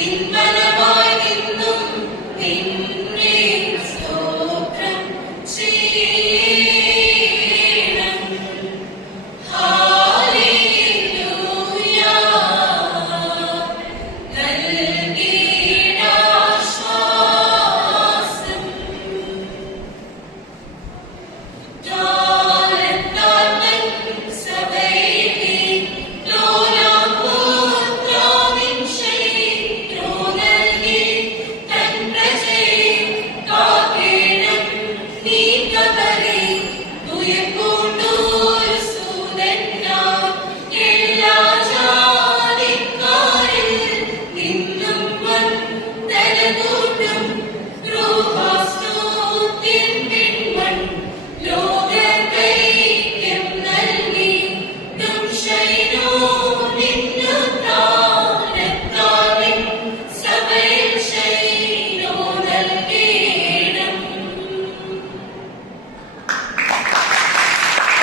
in